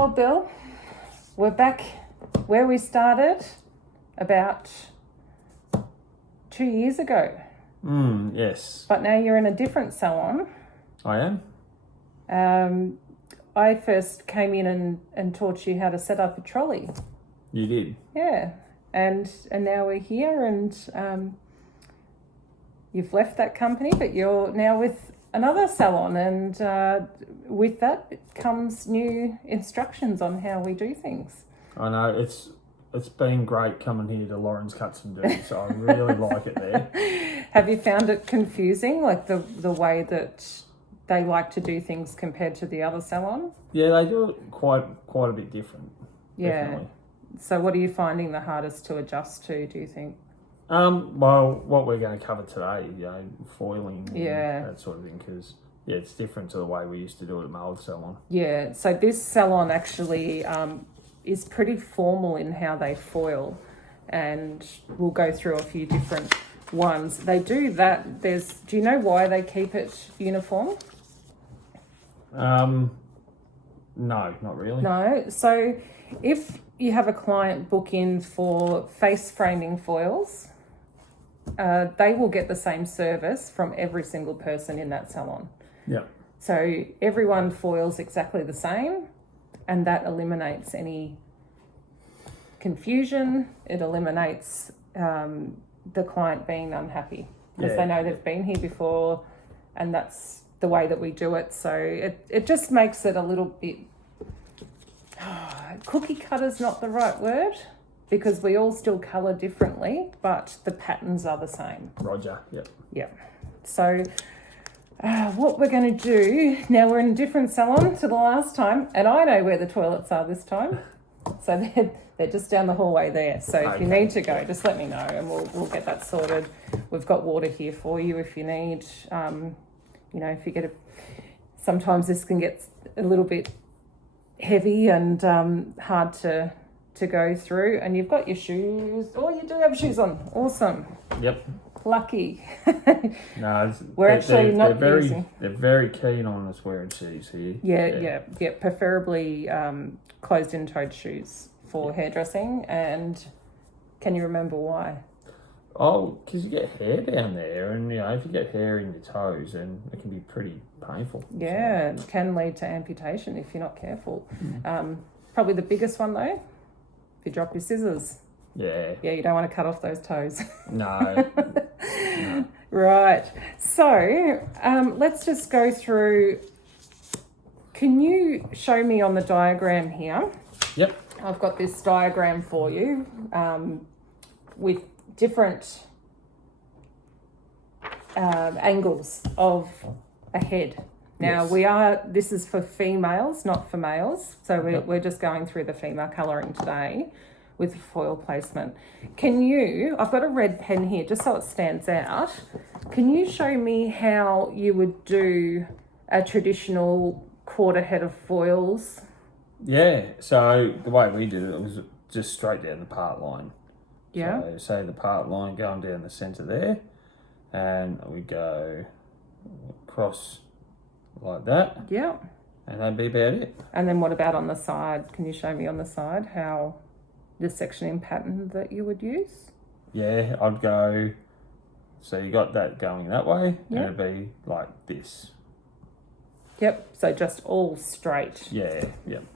Well, Bill, we're back where we started about 2 years ago. Yes. But now you're in a different salon. I am. I first came in and taught you how to set up a trolley. You did. Yeah. And now we're here, and you've left that company, but you're now with another salon, and with that comes new instructions on how we do things. I know, it's been great coming here to Lauren's Cuts and Do's, so I really like it there. Have you found it confusing, like the way that they like to do things compared to the other salon? Yeah, they do it quite a bit different. Yeah. Definitely. So what are you finding the hardest to adjust to, do you think? Well, what we're going to cover today, foiling and Yeah. that sort of thing, because it's different to the way we used to do it at my old salon. Yeah, so this salon actually is pretty formal in how they foil, and we'll go through a few different ones. They do that. Do you know why they keep it uniform? No, not really. No. So if you have a client book in for face framing foils, they will get the same service from every single person in that salon. Yeah. So everyone foils exactly the same, and that eliminates any confusion. It eliminates the client being unhappy because they know they've been here before, and that's the way that we do it. So it just makes it a little bit... cookie cutter's not the right word, because we all still colour differently, but the patterns are the same. Roger, yep. Yeah. So what we're going to do, now we're in a different salon to the last time, and I know where the toilets are this time. So they're just down the hallway there. So if you need to go, just let me know and we'll get that sorted. We've got water here for you if you need. If you get sometimes this can get a little bit heavy and hard to go through. And you've got your shoes. Oh, you do have shoes on. Awesome. Yep. Lucky. No, they're very keen on us wearing shoes here. Yeah. Preferably closed-in-toed shoes for hairdressing. And can you remember why? Oh, because you get hair down there, and if you get hair in your toes, then it can be pretty painful. Yeah, it can lead to amputation if you're not careful. Probably the biggest one though, if you drop your scissors. Yeah, you don't want to cut off those toes. No. Right. So let's just go through. Can you show me on the diagram here? Yep. I've got this diagram for you with different angles of a head. Now this is for females, not for males. So we're just going through the female colouring today with foil placement. I've got a red pen here just so it stands out. Can you show me how you would do a traditional quarter head of foils? Yeah, so the way we did it was just straight down the part line. Yeah. So say the part line going down the centre there, and we go across like that. Yeah. And that'd be about it. And then what about on the side? Can you show me on the side how the sectioning pattern that you would use? Yeah, I'd go, so you got that going that way, Yeah. and it'd be like this. Yep, so just all straight. Yeah.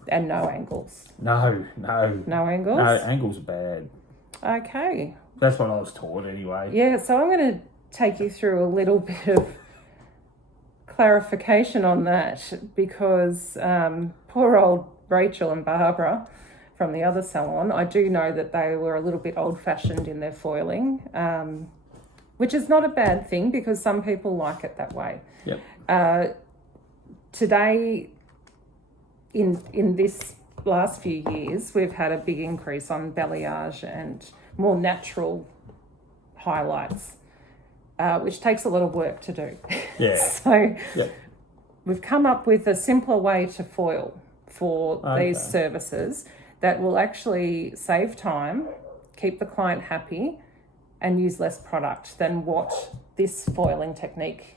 And no angles. No. No angles? No, angles are bad. Okay. That's what I was taught anyway. Yeah, so I'm going to take you through a little bit of clarification on that, because poor old Rachel and Barbara from the other salon, I do know that they were a little bit old-fashioned in their foiling, which is not a bad thing because some people like it that way. Yep. Today, in this last few years, we've had a big increase on balayage and more natural highlights, which takes a lot of work to do. Yeah. So we've come up with a simpler way to foil for these services that will actually save time, keep the client happy, and use less product than what this foiling technique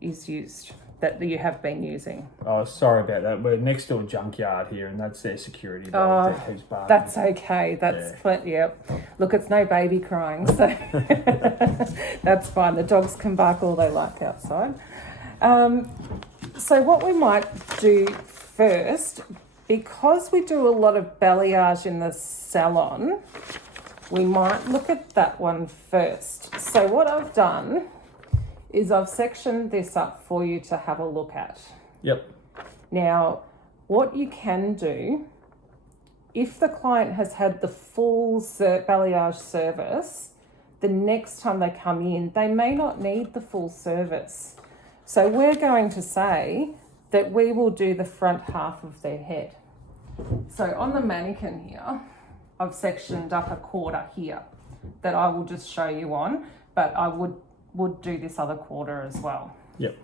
is used. that you have been using. Oh, sorry about that. We're next to a junkyard here, and that's their security dog that keeps barking. That's okay. That's plenty. Yep. Look, it's no baby crying, so that's fine. The dogs can bark all they like outside. So what we might do first, because we do a lot of balayage in the salon, we might look at that one first. So what I've done is I've sectioned this up for you to have a look at. Yep. Now, what you can do, if the client has had the full balayage service, the next time they come in, they may not need the full service. So we're going to say that we will do the front half of their head. So on the mannequin here, I've sectioned up a quarter here that I will just show you on, but I would do this other quarter as well. Yep.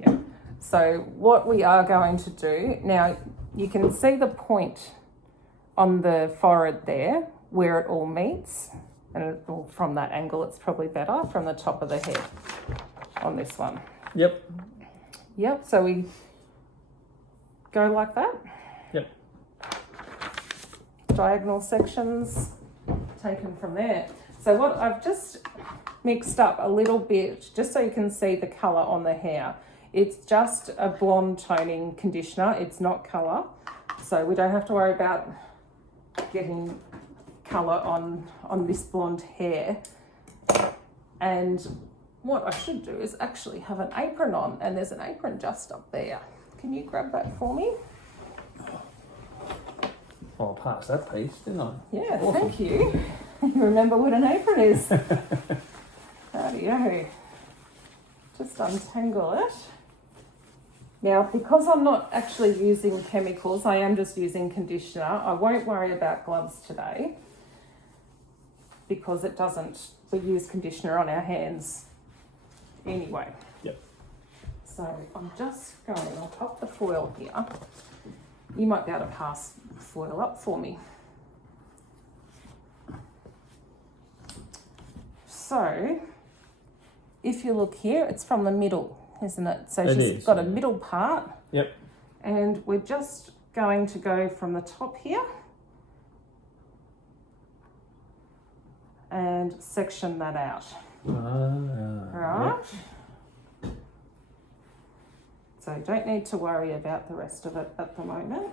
Yep. So what we are going to do, now you can see the point on the forehead there where it all meets, and from that angle it's probably better from the top of the head on this one. Yep. Yep, so we go like that. Yep. Diagonal sections taken from there. So what I've just mixed up a little bit, just so you can see the colour on the hair. It's just a blonde toning conditioner, it's not colour. So we don't have to worry about getting colour on this blonde hair. And what I should do is actually have an apron on, and there's an apron just up there. Can you grab that for me? Oh, I passed that piece, didn't I? Yeah, Awesome. Thank you. You remember what an apron is. Rightio. Just untangle it. Now, because I'm not actually using chemicals, I am just using conditioner. I won't worry about gloves today because we use conditioner on our hands anyway. Yep. So I'm just going, I'll pop the foil here. You might be able to pass the foil up for me. So, if you look here, it's from the middle, isn't it? So she's got a middle part. Yep. And we're just going to go from the top here and section that out. Right? So don't need to worry about the rest of it at the moment.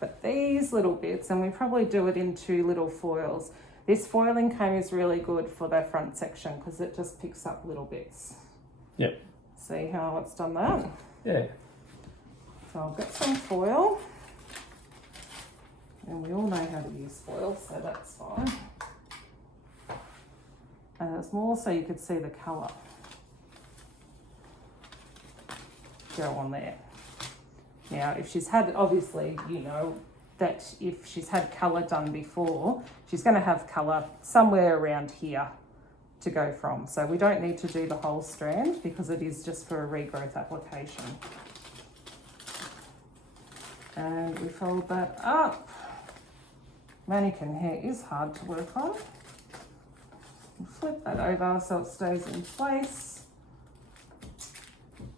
But these little bits, and we probably do it in 2 little foils. This foiling comb is really good for their front section because it just picks up little bits. Yep. See how it's done that? Yeah. So I'll get some foil. And we all know how to use foil, so that's fine. And it's more so you could see the colour go on there. Now, if she's had, obviously, you know, that if she's had colour done before, she's going to have colour somewhere around here to go from. So we don't need to do the whole strand because it is just for a regrowth application. And we fold that up. Mannequin hair is hard to work on. Flip that over so it stays in place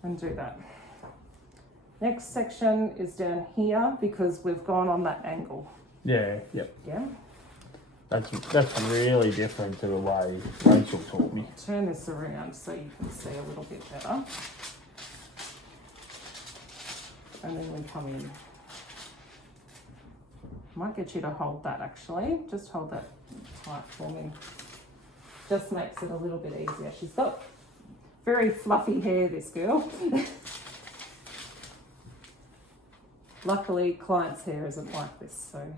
and do that. Next section is down here because we've gone on that angle. Yeah, yep. Yeah. That's really different to the way Rachel taught me. Turn this around so you can see a little bit better. And then we come in. Might get you to hold that actually. Just hold that tight for me. Just makes it a little bit easier. She's got very fluffy hair, this girl. Luckily, client's hair isn't like this, so.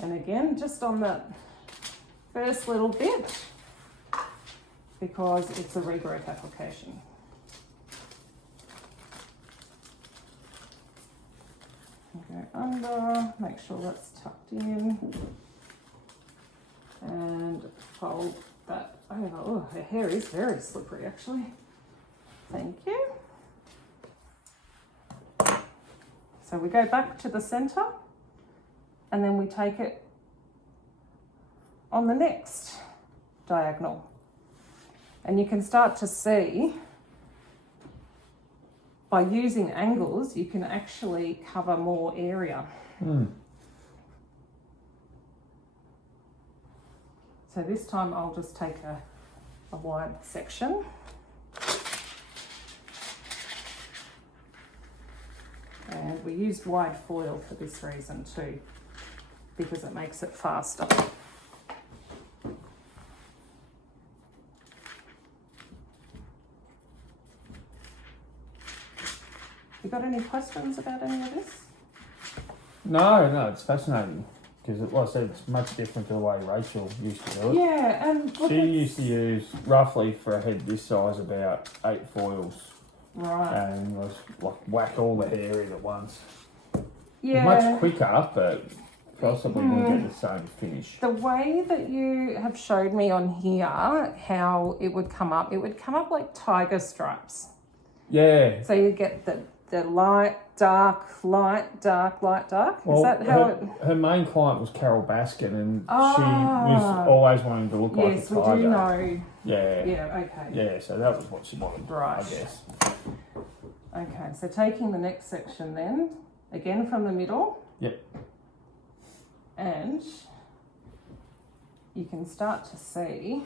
And again, just on that first little bit, because it's a regrowth application. Go under, make sure that's tucked in, and fold that over. Oh, her hair is very slippery actually. Thank you. So we go back to the centre and then we take it on the next diagonal. And you can start to see by using angles, you can actually cover more area. So this time I'll just take a wide section. And we used wide foil for this reason too, because it makes it faster. You got any questions about any of this? No, it's fascinating because, like I said, it's much different to the way Rachel used to do it. Yeah, and look, She used to use roughly for a head this size about 8 foils, right? and was like whack all the hair in at once. Yeah, Much quicker, but possibly wouldn't get the same finish. the way that you have showed me on here how it would come up like tiger stripes. Yeah. So you get the light, dark, light, dark, light, dark. Well, Is that how her main client was Carol Baskin, and she was always wanting to look like a yes, tiger. we do know. Yeah. Yeah, okay. Yeah, so that was what she wanted, Right. I guess. Okay, so taking the next section then, again from the middle. Yep. And you can start to see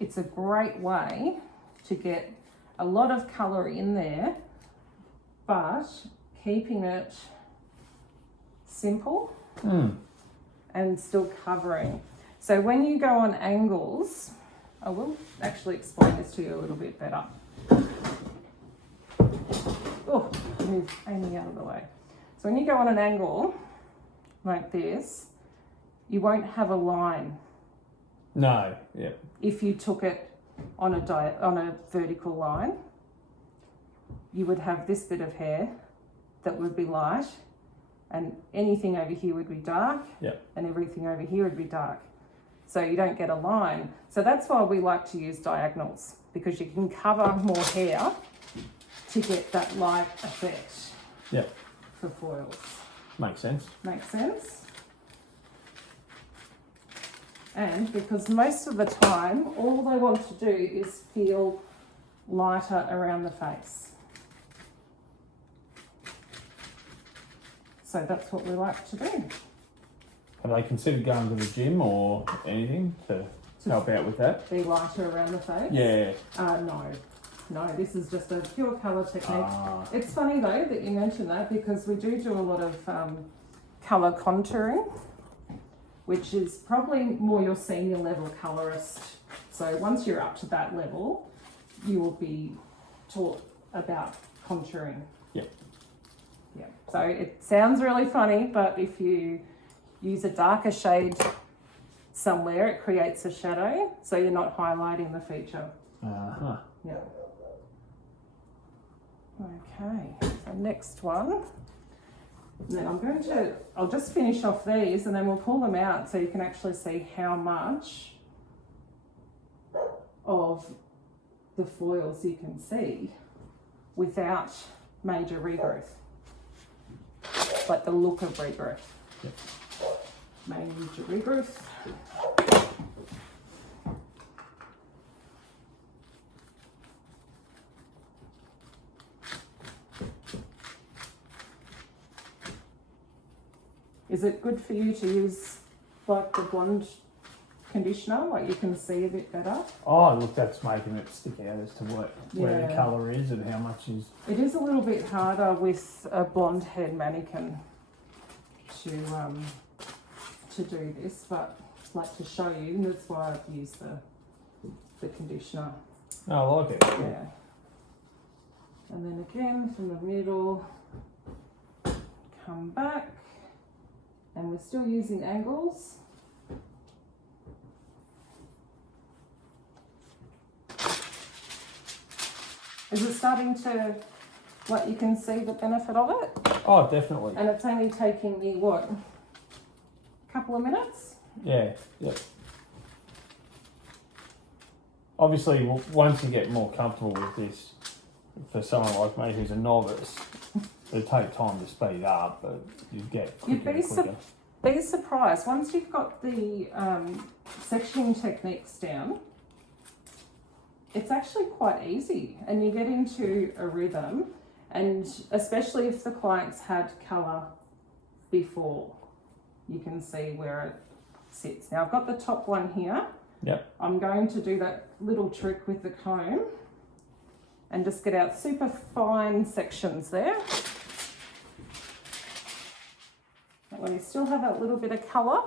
it's a great way to get a lot of colour in there, but keeping it simple and still covering. So when you go on angles, I will actually explain this to you a little bit better. Oh, move Amy out of the way. So when you go on an angle like this, you won't have a line. No, yeah. If you took it on a vertical line, you would have this bit of hair that would be light, and anything over here would be dark, and everything over here would be dark. So you don't get a line. So that's why we like to use diagonals, because you can cover more hair to get that light effect. Yep. For foils. Makes sense. Makes sense. And because most of the time, all they want to do is feel lighter around the face. So that's what we like to do. Have they considered going to the gym or anything to help out with that? Be lighter around the face? Yeah. No, this is just a pure colour technique. It's funny though that you mentioned that, because we do a lot of colour contouring, which is probably more your senior level colourist. So once you're up to that level, you will be taught about contouring. Yep. Yeah. So it sounds really funny, but if you use a darker shade somewhere, it creates a shadow, so you're not highlighting the feature. Uh-huh. Yeah. Okay, so next one. And then I'll just finish off these and then we'll pull them out so you can actually see how much of the foils you can see without major regrowth. Like the look of regrowth. Yep. Major regrowth. Is it good for you to use like the blonde conditioner, like you can see a bit better? Oh, look, that's making it stick out as to where the colour is and how much is... It is a little bit harder with a blonde haired mannequin to do this, but like to show you, and that's why I've used the conditioner. Oh, I like it. Yeah. And then again from the middle, come back. And we're still using angles. Is it starting to, like you can see the benefit of it? Oh, definitely. And it's only taking me, what, a couple of minutes? Yeah, yep. Obviously, once you get more comfortable with this, for someone like me who's a novice, it'll take time to speed up, but you get quicker and quicker. Be surprised, once you've got the sectioning techniques down, it's actually quite easy, and you get into a rhythm, and especially if the client's had colour before, you can see where it sits. Now I've got the top one here. Yep. I'm going to do that little trick with the comb and just get out super fine sections there. That way you still have that little bit of colour,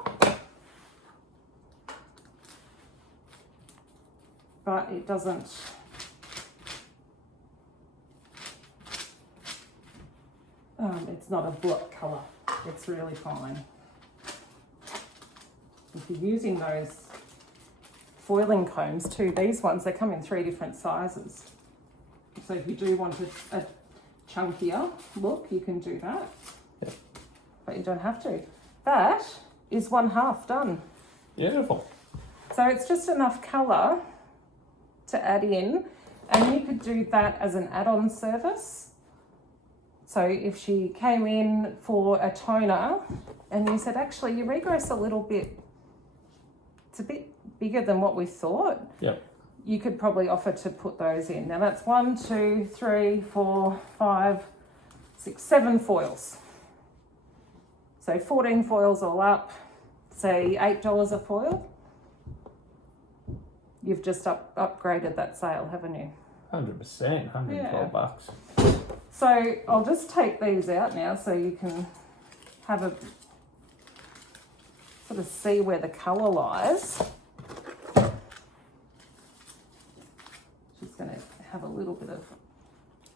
but it doesn't it's not a block colour, it's really fine. If you're using those foiling combs too, these ones, they come in 3 different sizes. So if you do want a chunkier look, you can do that. Yep. But you don't have to. That is 1/2 done. Beautiful. So it's just enough colour to add in, and you could do that as an add-on service. So if she came in for a toner and you said, actually, your regrowth's a little bit, it's a bit bigger than what we thought. Yep. You could probably offer to put those in. Now that's 1, 2, 3, 4, 5, 6, 7 foils. So 14 foils all up, say $8 a foil. You've just upgraded that sale, haven't you? 100%, $112. So I'll just take these out now so you can have a sort of see where the colour lies. She's going to have a little bit of,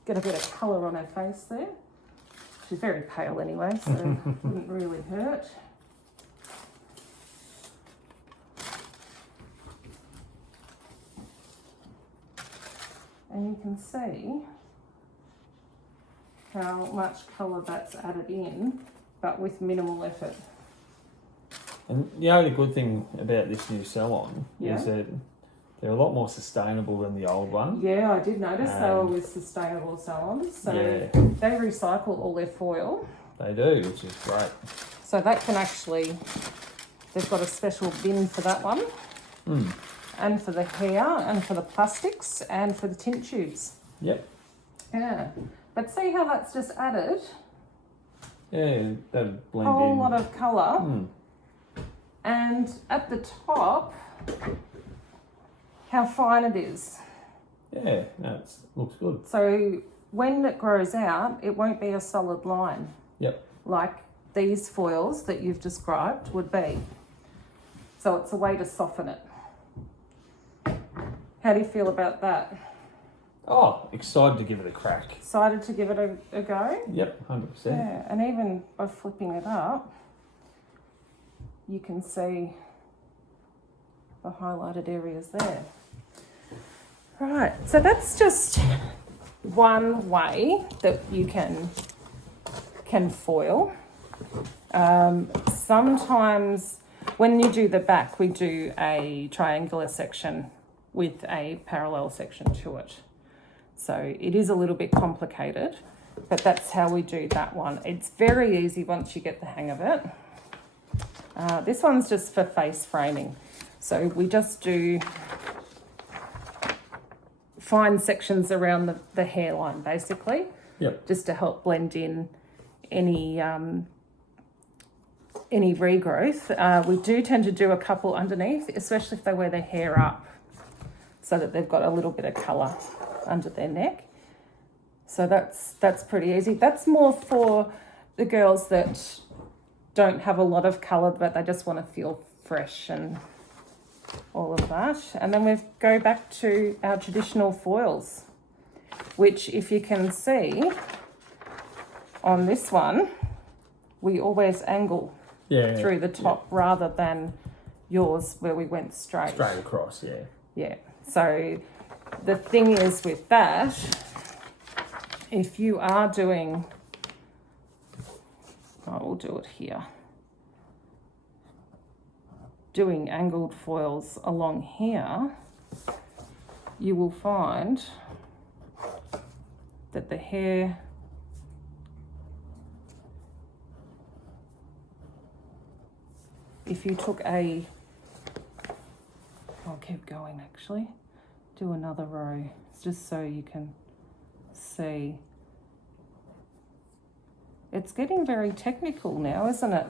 get a bit of colour on her face there. She's very pale anyway, so it wouldn't really hurt. And you can see how much colour that's added in, but with minimal effort. And the only good thing about this new salon is that they're a lot more sustainable than the old one. Yeah, I did notice they were with sustainable salons. So they recycle all their foil. They do, which is great. So that can actually, they've got a special bin for that one. And for the hair, and for the plastics, and for the tint tubes. Yep. Yeah. But see how that's just added? Yeah, that'd blend a whole in. lot of colour. And at the top, how fine it is. Yeah, no, it looks good. So when it grows out, it won't be a solid line. Yep. Like these foils that you've described would be. So it's a way to soften it. How do you feel about that? Oh, excited to give it a crack. Excited to give it a go? Yep, 100%. Yeah, and even by flipping it up, you can see the highlighted areas there. Right, so that's just one way that you can foil. Sometimes when you do the back, we do a triangular section with a parallel section to it. So it is a little bit complicated, but that's how we do that one. It's very easy once you get the hang of it. This one's just for face framing. So we just do fine sections around the hairline, basically. Yep. Just to help blend in any regrowth. We do tend to do a couple underneath, especially if they wear their hair up, so that they've got a little bit of colour under their neck. So that's pretty easy. That's more for the girls that don't have a lot of colour, but they just want to feel fresh and all of that. And then we go back to our traditional foils, which, if you can see on this one, we always angle through the top rather than yours where we went straight across. Yeah. So the thing is with that, if you are doing, I will do it here, doing angled foils along here, you will find that the hair if you took I'll keep going actually, do another row. It's just so you can see. It's getting very technical now, isn't it?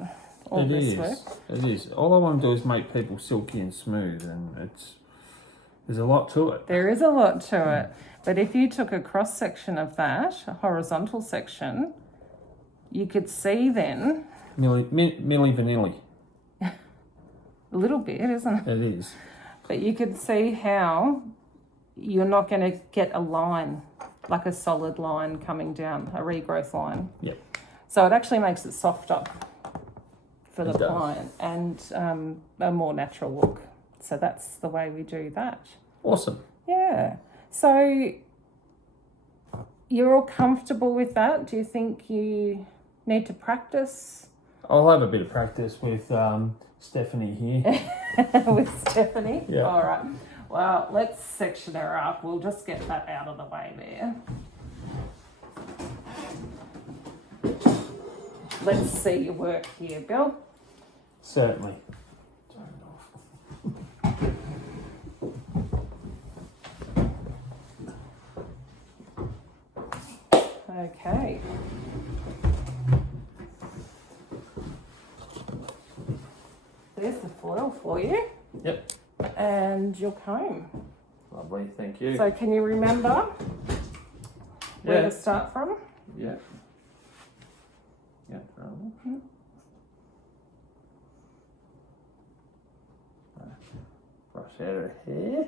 All this work. It is. All I want to do is make people silky and smooth, and there's a lot to it. There is a lot to it. But if you took a cross section of that, a horizontal section, you could see then Milli vanilli. a little bit, isn't it? It is. But you could see how you're not going to get a line, like a solid line coming down, a regrowth line. Yep. So it actually makes it softer for the It does. client and a more natural look. So that's the way we do that. Awesome. Yeah. So you're all comfortable with that? Do you think you need to practice? I'll have a bit of practice with Stephanie here. With Stephanie? Yeah. All right. Well, let's section her up. We'll just get that out of the way there. Let's see your work here, Bill. Certainly. Okay. There's the foil for you. Yep. And your comb. Lovely, thank you. So can you remember where Yeah. to start from? Yeah. Yeah. Brush out her hair.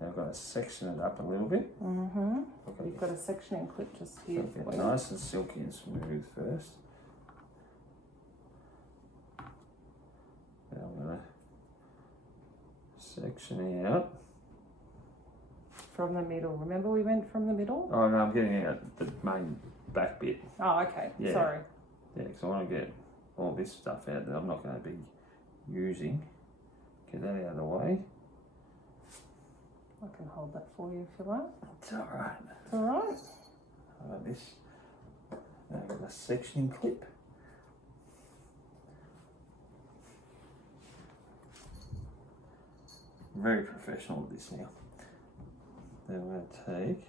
Now I've got to section it up a little bit. Mm-hmm. Okay. You've got a sectioning clip just here Get for you. nice and silky and smooth first. Now I'm going to section out. From the middle. Remember we went from the middle? Oh no, I'm getting out the main back bit. Oh, okay. Yeah. Sorry. Yeah, because I want to get all this stuff out that I'm not going to be using. Get that out of the way. I can hold that for you if you like. It's alright. It's all right. How about this? Now I've got a sectioning clip. I'm very professional with this now. Then I'm going to take...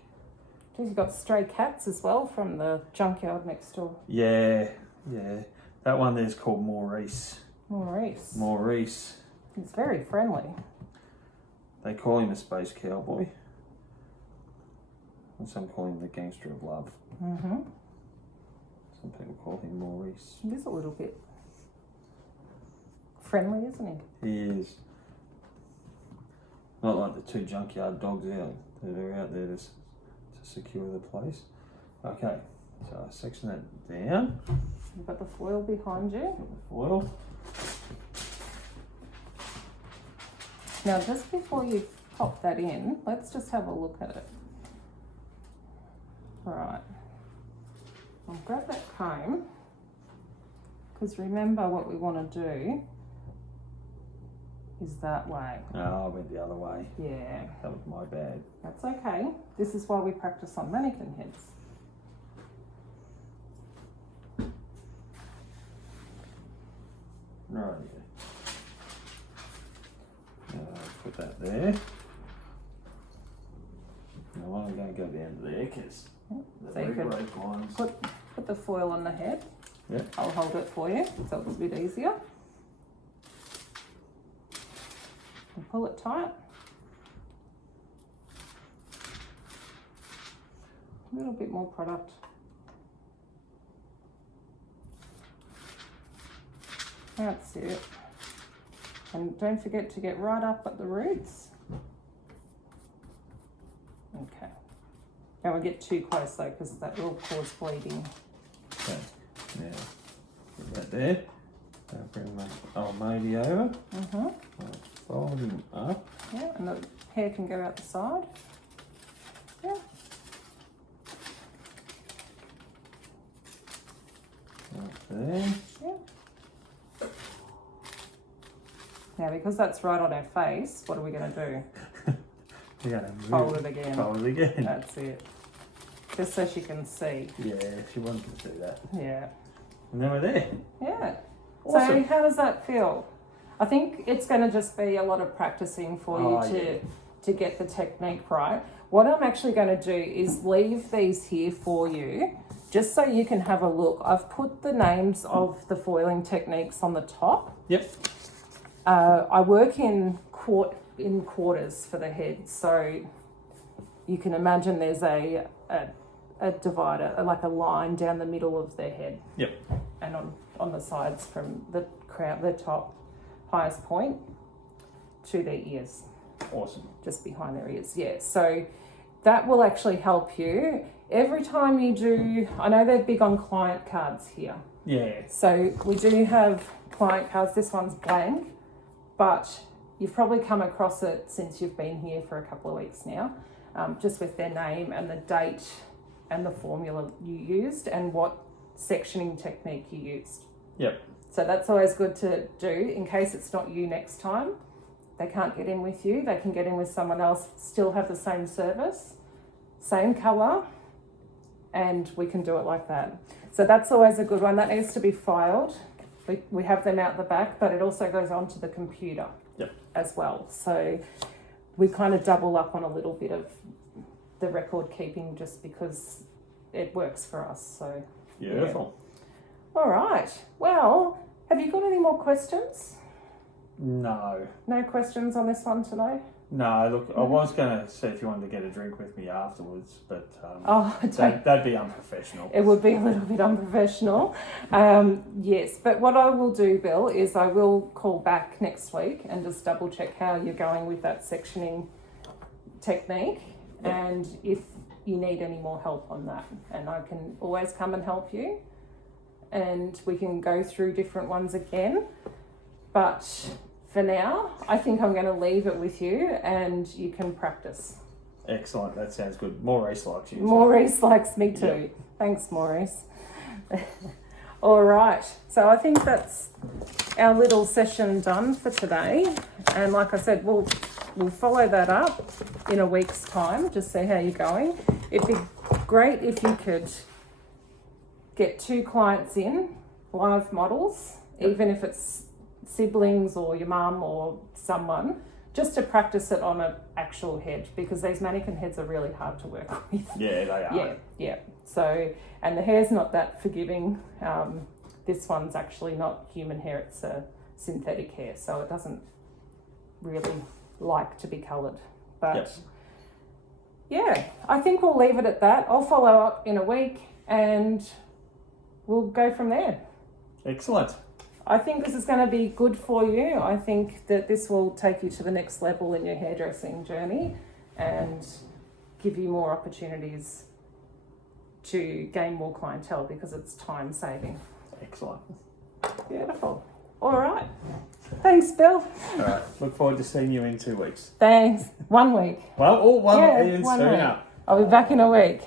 Geez, you've got stray cats as well from the junkyard next door. Yeah. That one there's called Maurice. Maurice. Maurice. He's very friendly. They call him a space cowboy. And some call him the gangster of love. Mm-hmm. Some people call him Maurice. He is a little bit friendly, isn't he? He is. Not like the two junkyard dogs out that are out there to secure the place. Okay, so I section that down. You've got the foil behind you. Got the foil. Now, just before you pop that in, let's just have a look at it. Right. I'll grab that comb, because remember what we want to do is that way. Oh, I went the other way. Yeah, That was my bad. that's okay. This is why we practice on mannequin heads. Right. Put that there. Now I'm going to go down to there because the So you could regrowth lines. Put the foil on the head. Yeah. I'll hold it for you so it's a bit easier. And pull it tight. A little bit more product. That's it. And don't forget to get right up at the roots. Okay. Don't get too close though, because that will cause bleeding. Okay. Now put that there. I'll bring my old matey over. Mm-hmm. I'll fold him up. Yeah, and the hair can go out the side. Yeah. Right there. Yeah. Now, because that's right on her face, what are we going to do? We're going to Fold it again. Fold it again. That's it. Just so she can see. Yeah, she wanted to do that. Yeah. And then we're there. Yeah. Awesome. So how does that feel? I think it's going to just be a lot of practicing for you yeah. to get the technique right. What I'm actually going to do is leave these here for you, just so you can have a look. I've put the names of the foiling techniques on the top. Yep. I work in quarters for the head, so you can imagine there's a divider, like a line down the middle of their head. Yep. And on the sides from the crown, the top highest point to their ears. Awesome. Just behind their ears, yeah. So that will actually help you. Every time you do, I know they're big on client cards here. Yeah. So we do have client cards. This one's blank, but you've probably come across it since you've been here for a couple of weeks now, just with their name and the date and the formula you used and what sectioning technique you used. Yep. So that's always good to do in case it's not you next time. They can't get in with you. They can get in with someone else, still have the same service, same colour, and we can do it like that. So that's always a good one. That needs to be filed. We have them out the back, but it also goes onto the computer. Yep. As well. So we kind of double up on a little bit of the record keeping just because it works for us. So Beautiful. Yeah. All right. Well, have you got any more questions? No. No questions on this one today? No, look, I was going to see if you wanted to get a drink with me afterwards, but that'd be unprofessional. It would be a little bit unprofessional. Yes, but what I will do, Bill, is I will call back next week and just double check how you're going with that sectioning technique, and if you need any more help on that. And I can always come and help you, and we can go through different ones again. But for now, I think I'm going to leave it with you and you can practice. Excellent. That sounds good. Maurice likes you. Maurice likes me too. Yep. Thanks, Maurice. All right. So I think that's our little session done for today. And like I said, we'll follow that up in a week's time, just see how you're going. It'd be great if you could get 2 clients in, live models, even if it's siblings or your mum or someone, just to practice it on an actual head, because these mannequin heads are really hard to work with. Yeah, they are. Yeah. So, and the hair's not that forgiving. This one's actually not human hair, it's a synthetic hair, so it doesn't really like to be coloured. But yeah, I think we'll leave it at that. I'll follow up in a week and we'll go from there. Excellent. I think this is going to be good for you. I think that this will take you to the next level in your hairdressing journey and give you more opportunities to gain more clientele because it's time saving. Excellent. Beautiful. All right. Thanks, Bill. All right. Look forward to seeing you in 2 weeks. Thanks. 1 week. Well, even 1 sooner. week. I'll be back in a week.